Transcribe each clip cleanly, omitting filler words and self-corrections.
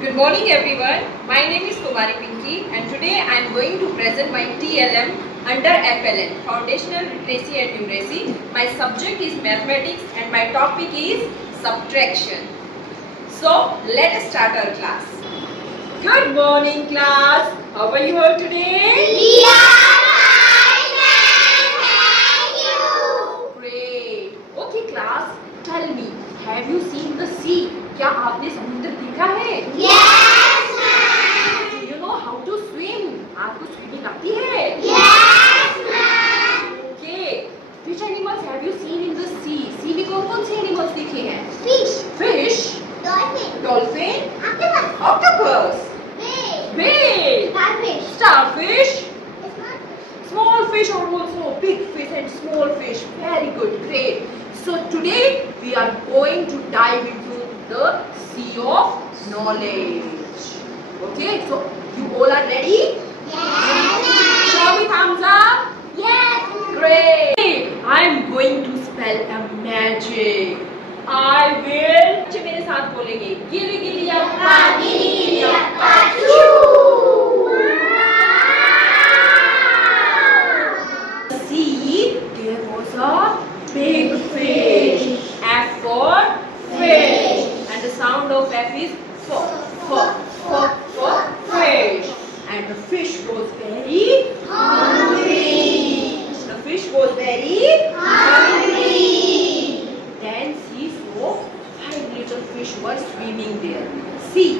Good morning everyone. My name is Kumari Pinky and today I am going to present my TLM under FLN, Foundational Literacy and Numeracy. My subject is mathematics and my topic is subtraction. So let us start our class. Good morning class. How are you all today? We are fine, thank you. Great. Okay class, tell me, have you seen the sea? क्या आपने समुद्र देखा है? Yes, ma'am. Do you know how to swim? आपको swimming आती है? Yes, ma'am. Okay. Which animals have you seen in the sea? Sea में कौन-कौन से animals देखे हैं? Fish. Fish. Dolphin. Dolphin. Octopus. Octopus. Whale. Whale. Starfish. Starfish. Small. Small fish or also big fish and small fish. Very good. Great. So today we are going to dive into the sea of knowledge. Okay. So you all are ready? Yes. Show me thumbs up. Yes. Great! I am going to spell a magic. I will. बच्चे मेरे साथ बोलेंगे गिली गिली अप्पा गिली गिली अप्पा See, there was a big fish. F for fish, and the sound of F is for fish. And the fish was very hungry. The fish was very hungry. Then she saw 5 little fish were swimming there. See,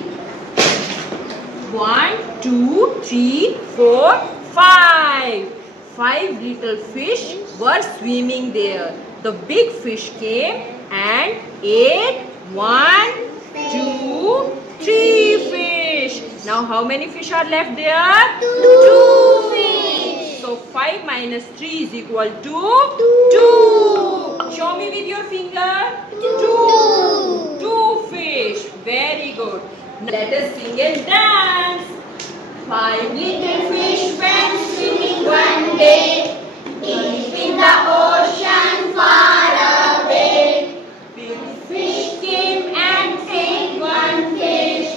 1, 2, 3, 4, 5. 5 little fish were swimming there. The big fish came and ate 1, 2, 3 fish. Now how many fish are left there? 2 fish. So 5 minus 3 is equal to 2. Show me with your finger. 2 fish. Very good. Now let us sing and dance. 5 little fish went swimming one day, deep in the ocean far away. Big fish came and ate 1 fish,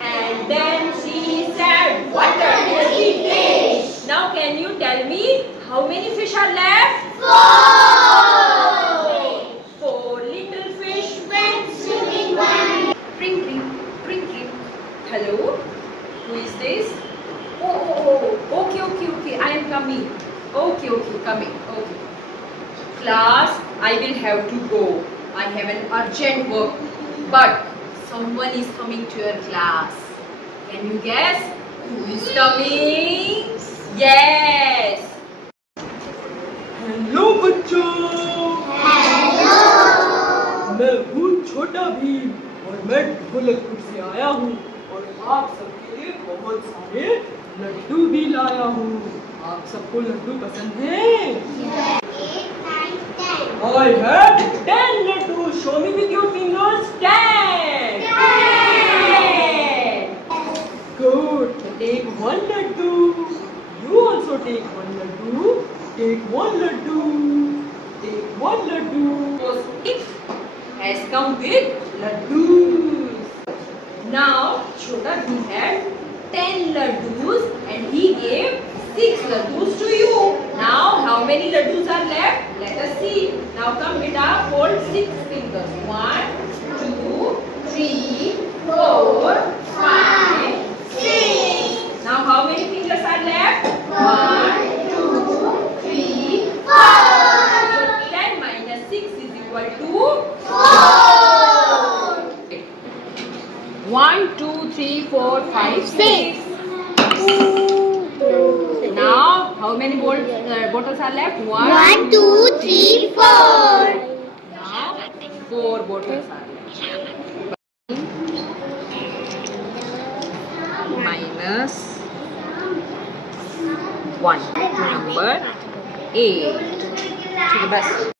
and then she said, "What a tasty dish!" Now can you tell me how many fish are left? 4. 4 little fish went swimming one. Pring pring pring pring. Hello, who is this? Oh, okay, I am coming. Okay, coming. Okay. Class, I will have to go. I have an urgent work. But someone is coming to your class. Can you guess who is coming? Yes. Hello बच्चों, मैं हूँ छोटा भीम और मैं ढोलकपुर से आया हूँ और आप सबके लिए बहुत सारे लड्डू भी लाया हूँ। आप सबको लड्डू पसंद है? 8, 9, 10. I have 10 Laddu. Show me with your fingers. 10. 10. Good. Take 1 laddu. You also take 1 laddu. Take 1 laddu. Take 1 laddu. So it has come with ladoos. Now Chhota Bheem had 10 ladoos and he gave 6 ladoos to you. Now how many ladoos are left? Let us see. Now come beta, hold 6 fingers. 1, 2, 3, 4, 5, 6. Now how many fingers are left? 1, 2, 3, 4. So 10 minus 6 is equal to 4. 1, 2, 3, 4, 5, 6. Now, how many bottles are left? 1, 2, 3, 4. Now, 4 bottles are left. Minus 1. Number 8. To the best.